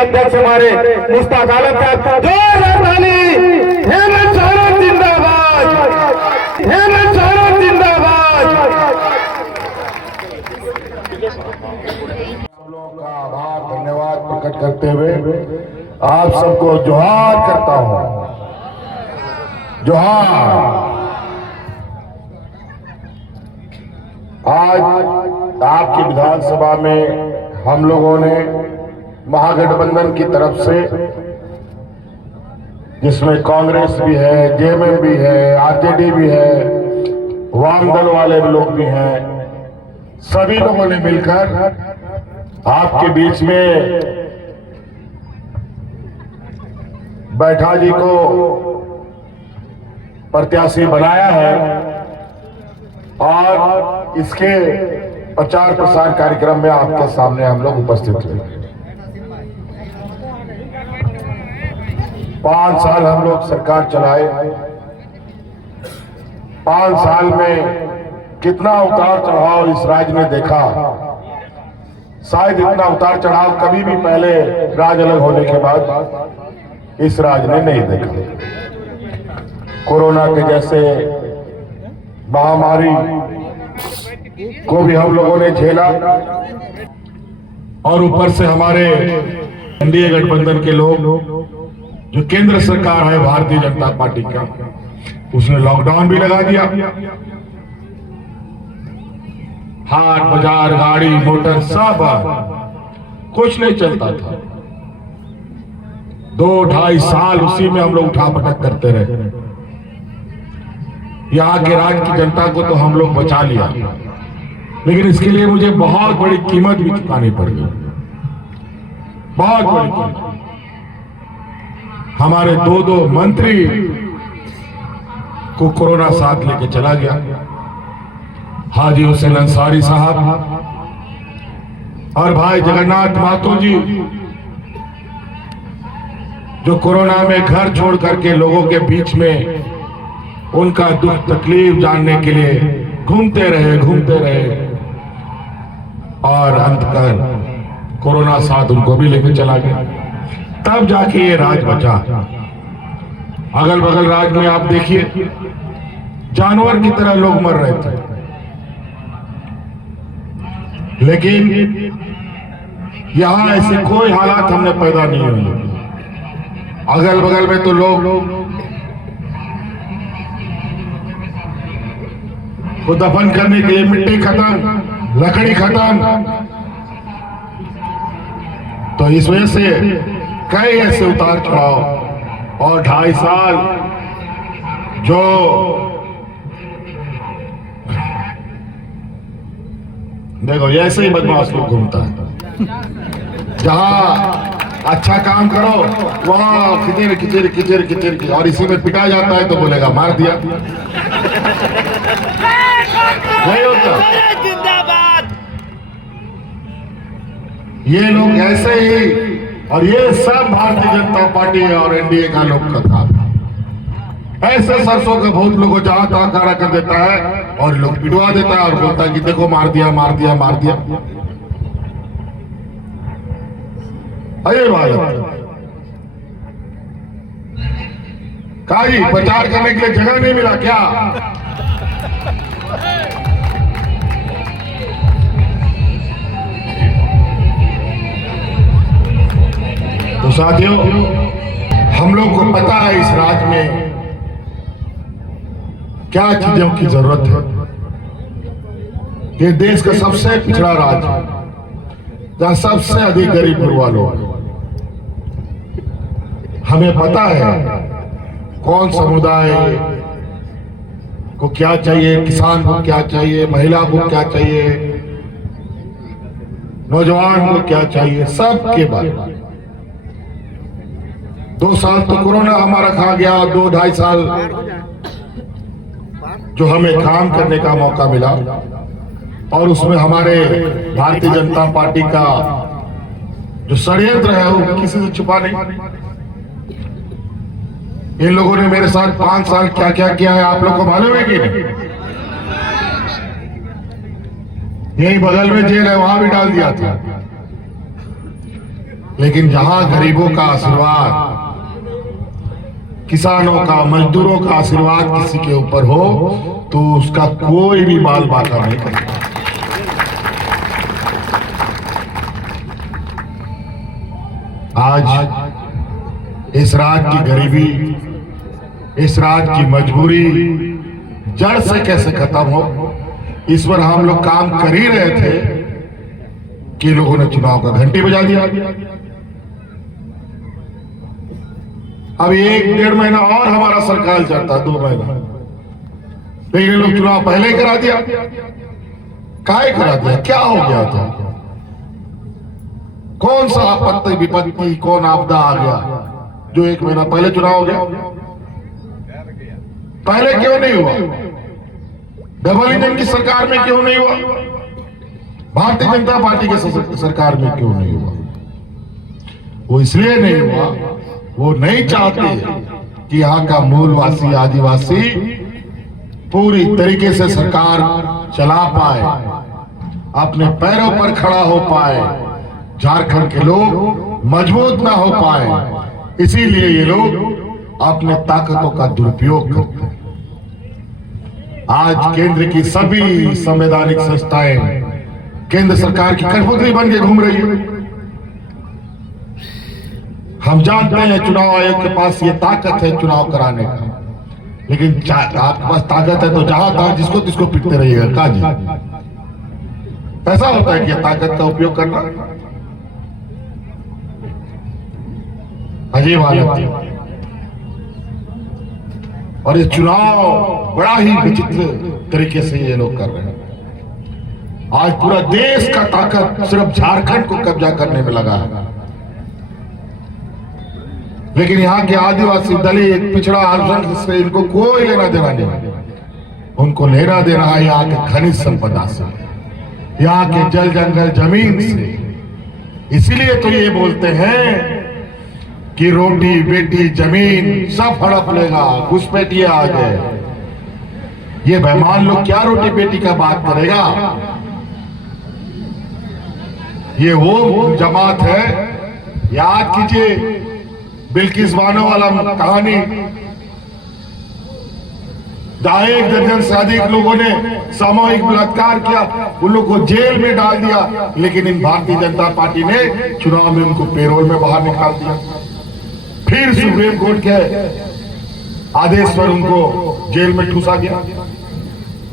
जिलाध्यक्ष हमारे मुश्ताक आलम साहब, हेमंत सोरेन जिंदाबाद, हेमंत सोरेन जिंदाबाद। सब लोगों का आभार धन्यवाद प्रकट करते हुए आप सबको जोहार करता हूं। जोहार। आज आपकी विधानसभा में हम लोगों ने महागठबंधन की तरफ से, जिसमें कांग्रेस भी है, जेएमएम भी है, आरजेडी भी है, वाम दल वाले लोग भी हैं, सभी लोगों ने मिलकर आपके बीच में बैठा जी को प्रत्याशी बनाया है और इसके प्रचार प्रसार कार्यक्रम में आपके सामने हम लोग उपस्थित हुए। 5 साल हम लोग सरकार चलाए। 5 साल में कितना उतार चढ़ाव इस राज्य ने देखा। शायद इतना उतार चढ़ाव कभी भी पहले राज्य अलग होने के बाद इस राज्य ने नहीं देखा। कोरोना के जैसे महामारी को भी हम लोगों ने झेला और ऊपर से हमारे एनडीए गठबंधन के लोग, जो केंद्र सरकार है भारतीय जनता पार्टी का, उसने लॉकडाउन भी लगा दिया। हाट बाजार गाड़ी मोटर सब कुछ नहीं चलता था। 2-2.5 साल उसी में हम लोग उठापटक करते रहे। यहाँ के राज्य की जनता को तो हम लोग बचा लिया, लेकिन इसके लिए मुझे बहुत बड़ी कीमत भी चुकानी पड़ गई, बहुत बड़ी कीमत। हमारे 2 मंत्री को कोरोना साथ लेके चला गया। हाजी हुसैन अंसारी साहब और भाई जगन्नाथ महतो जी, जो कोरोना में घर छोड़ करके लोगों के बीच में उनका दुख तकलीफ जानने के लिए घूमते रहे और अंततः कोरोना साथ उनको भी लेकर चला गया। तब जाके ये राज बचा। अगल बगल राज में आप देखिए, जानवर की तरह लोग मर रहे थे, लेकिन यहां ऐसे कोई हालात हमने पैदा नहीं हुए। अगल बगल में तो लोग को दफन करने के लिए मिट्टी खत्म, लकड़ी खत्म। तो इस वजह से कई ऐसे उतार चढ़ाव और 2.5 साल जो देखो ऐसे ही बदमाश लोग घूमता है। जहां अच्छा काम करो वहां किचिर और इसी में पिटा जाता है तो बोलेगा मार दिया। नहीं होता। ये लोग ऐसे ही, और ये सब भारतीय जनता पार्टी और एनडीए का लोग का था। ऐसे सरसों का बहुत लोगों जहां तहां खड़ा कर देता है और लोग पिटवा देता है और बोलता है कि देखो मार दिया। अरे भाई काजी प्रचार करने के लिए जगह नहीं मिला क्या? तो साथियों, हम लोग को पता है इस राज्य में क्या चीजों की जरूरत है। ये देश का सबसे पिछड़ा राज्य है, जहां सबसे अधिक गरीब परिवार लोग हैं। हमें पता है कौन समुदाय को क्या चाहिए, किसान को क्या चाहिए, महिला को क्या चाहिए, नौजवान को क्या चाहिए, सबके बारे में। 2 साल तो कोरोना हमारा खा गया, 2-2.5 साल जो हमें काम करने का मौका मिला, और उसमें हमारे भारतीय जनता पार्टी का जो षड्यंत्र है वो किसी से छुपा नहीं। इन लोगों ने मेरे साथ 5 साल क्या क्या किया है आप लोग को मालूम है कि नहीं? यही बगल में जेल है, वहां भी डाल दिया था। लेकिन जहां गरीबों का आशीर्वाद, किसानों का, मजदूरों का आशीर्वाद किसी के ऊपर हो तो उसका कोई भी बाल बाका नहीं करता। आज इस राज्य की गरीबी, इस राज्य की मजबूरी जड़ से कैसे खत्म हो, इस पर हम लोग काम कर ही रहे थे कि लोगों ने चुनाव का घंटी बजा दिया। अब 1-1.5 महीना और हमारा सरकार चलता, 2 महीना, लेकिन लोग चुनाव पहले ही करा दिया। काहे करा दिया? क्या हो गया था? कौन सा आपत्ति विपत्ति, कौन आपदा आ गया जो 1 महीना पहले चुनाव हो गया? पहले क्यों नहीं हुआ? डबल इंजन की सरकार में क्यों नहीं हुआ? भारतीय जनता पार्टी के सरकार में क्यों नहीं हुआ? वो इसलिए नहीं हुआ, वो नहीं चाहते कि यहां का मूलवासी आदिवासी पूरी तरीके से सरकार चला पाए, अपने पैरों पर खड़ा हो पाए, झारखंड के लोग मजबूत ना हो पाए। इसीलिए ये लोग अपने ताकतों का दुरुपयोग करते हैं। आज केंद्र की सभी संवैधानिक संस्थाएं केंद्र सरकार की कठपुतली बन के घूम रही है। हम जानते हैं चुनाव आयोग के पास ये ताकत है चुनाव कराने का, लेकिन आपके पास ताकत है तो जहां तहां जिसको तिसको पिटते रहिएगा। काजी ऐसा होता है कि ताकत का उपयोग करना अजीब हालत है। और ये चुनाव बड़ा ही विचित्र तरीके से ये लोग कर रहे हैं। आज पूरा देश का ताकत सिर्फ झारखंड को कब्जा करने में लगा है, लेकिन यहाँ के आदिवासी, दलित, पिछड़ा अल्पसंख्यक से इनको कोई लेना देना नहीं। उनको लेना देना है यहाँ के खनिज संपदा से, यहाँ के जल जंगल जमीन से। इसीलिए तो ये बोलते हैं कि रोटी बेटी जमीन सब हड़प लेगा, घुसपैठिए आ गए। ये बेईमान लोग क्या रोटी बेटी का बात करेगा? ये वो जमात है, याद कीजिए बिल्किस बानो वाला कहानी, जहां 1 दर्जन से अधिक लोगों ने सामूहिक बलात्कार किया, उन लोगों को जेल में डाल दिया, लेकिन इन भारतीय जनता पार्टी ने चुनाव में उनको पेरोल में बाहर निकाल दिया। फिर सुप्रीम कोर्ट के आदेश पर उनको जेल में ठूसा गया।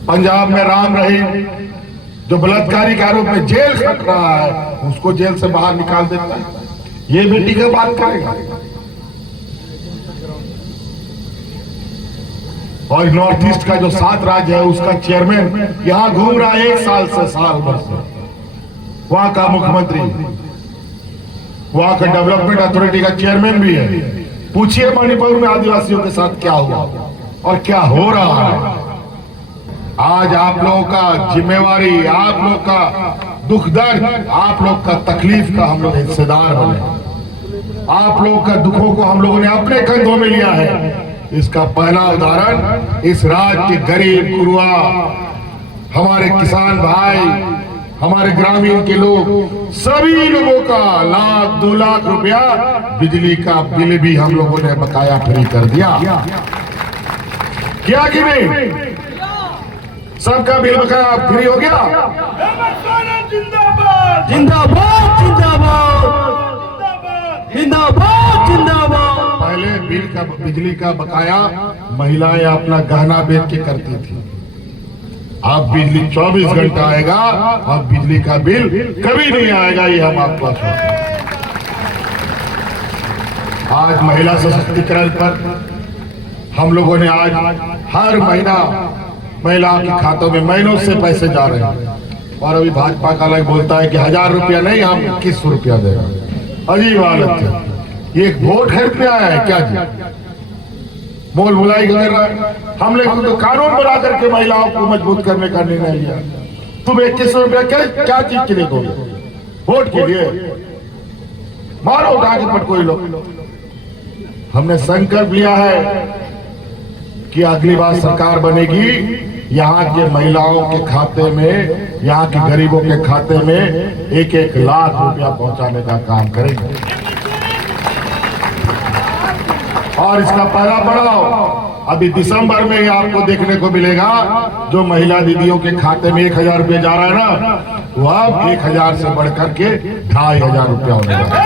पंजाब में राम रहीम जो बलात्कारी के आरोप में जेल खट रहा है, उसको जेल से बाहर निकाल देता है। ये बेटी का बात करेगा। और नॉर्थ ईस्ट का जो 7 राज्य है उसका चेयरमैन यहां घूम रहा है 1 साल से, साल भर से। वहां का मुख्यमंत्री, वहां का डेवलपमेंट अथॉरिटी का चेयरमैन भी है। पूछिए मणिपुर में आदिवासियों के साथ क्या हुआ और क्या हो रहा है। आज आप लोगों का जिम्मेवारी, आप लोग का दुख दर्द, आप लोग का तकलीफ का हम लोग हिस्सेदार बने। आप लोगों का दुखों को हम लोगों ने अपने कंधों में लिया है। इसका पहला उदाहरण इस राज्य के गरीब गुरुआ, हमारे किसान भाई, हमारे ग्रामीण के लोग, सभी लोगों का 1,00,000-2 लाख रुपया बिजली का बिल भी हम लोगों ने बकाया फ्री कर दिया। क्या कि नहीं? सबका बिल बकाया फ्री हो गया। जिंदाबाद जिंदाबाद जिंदाबाद जिंदाबाद। पहले बिजली का बकाया महिलाएं अपना गहना बेच के करती थी। अब बिजली 24 घंटा आएगा, अब बिजली का बिल कभी नहीं आएगा, ये हम आपको आज महिला सशक्तिकरण पर हम लोगों ने आज हर महीना महिलाओं के खातों में महीनों से पैसे जा रहे हैं। और अभी भाजपा का अलग बोलता है कि 1000 रुपया नहीं, हम 2100 रुपया देगा। अजीब हालत है। ये वोट खरीदने आया है क्या जी? मोल मुलाई कर रहा है। हम लोग तो कानून बना करके महिलाओं को मजबूत करने का निर्णय लिया। तुम 2100 रुपया क्या चीज के लिए दोगे? वोट के लिए? मारो उठा के पट कोई लोग। हमने संकल्प लिया है कि अगली बार सरकार बनेगी यहाँ के महिलाओं के खाते में, यहाँ के गरीबों के खाते में 1-1 लाख रुपया पहुंचाने का काम करेंगे। और इसका पहला पड़ाव अभी दिसंबर में ही आपको देखने को मिलेगा। जो महिला दीदियों के खाते में 1000 रुपये जा रहा है ना, वो अब 1000 से बढ़कर के 2500 रुपया होने वाला है।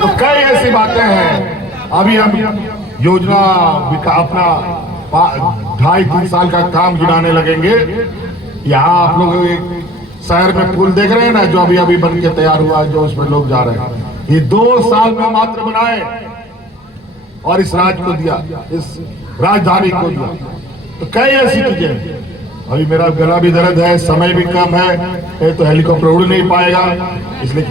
तो कई ऐसी बातें हैं। अभी हम योजना अपना 2.5-3 साल का काम गिनाने लगेंगे। यहाँ आप लोग एक शहर में पुल देख रहे हैं ना, जो अभी अभी बन के तैयार हुआ है, जो उसमें लोग जा रहे हैं, ये 2 साल में मात्र बनाए और इस राज्य को दिया, इस राजधानी को दिया। तो कई ऐसी चीजें। अभी मेरा गला भी दर्द है, समय भी कम है, तो हेलीकॉप्टर उड़ नहीं पाएगा, इसलिए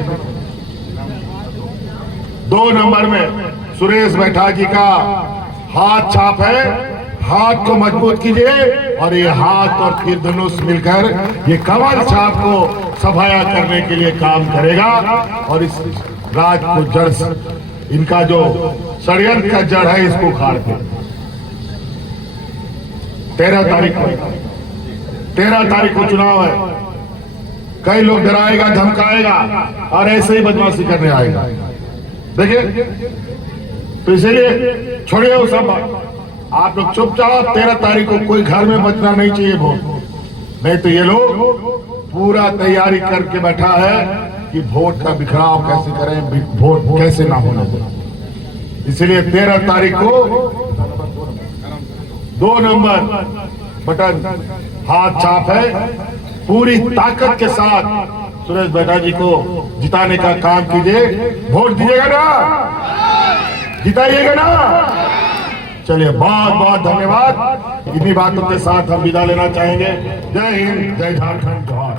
2 नंबर में सुरेश बैठा जी का हाथ छाप है। हाथ को मजबूत कीजिए और ये हाथ और फिर धनुष मिलकर ये कमल छाप को सफाया करने के लिए काम करेगा और इस राज को जड़ से, इनका जो षड्यंत्र का जड़ है, इसको उखाड़ के 13 तारीख को चुनाव है। कई लोग डराएगा, धमकाएगा और ऐसे ही बदमाशी करने आएगा। देखिए, तो इसलिए छोड़िए वो सब बात। आप लोग चुपचाप 13 तारीख को कोई घर में बचना नहीं चाहिए वोट। नहीं तो ये लोग पूरा तैयारी करके बैठा है कि वोट का बिखराव कैसे करें, वोट कैसे ना होने दें। इसलिए 13 तारीख को 2 नंबर बटन हाथ छाप है। पूरी ताकत के साथ सुरेश बैठा जी को जिताने का काम कीजिए। वोट दीजिएगा ना, जिताइएगा ना। चलिए, बहुत बहुत धन्यवाद। इन्हीं बातों के साथ हम विदा लेना चाहेंगे। जय हिंद, जय झारखंड, जोहार।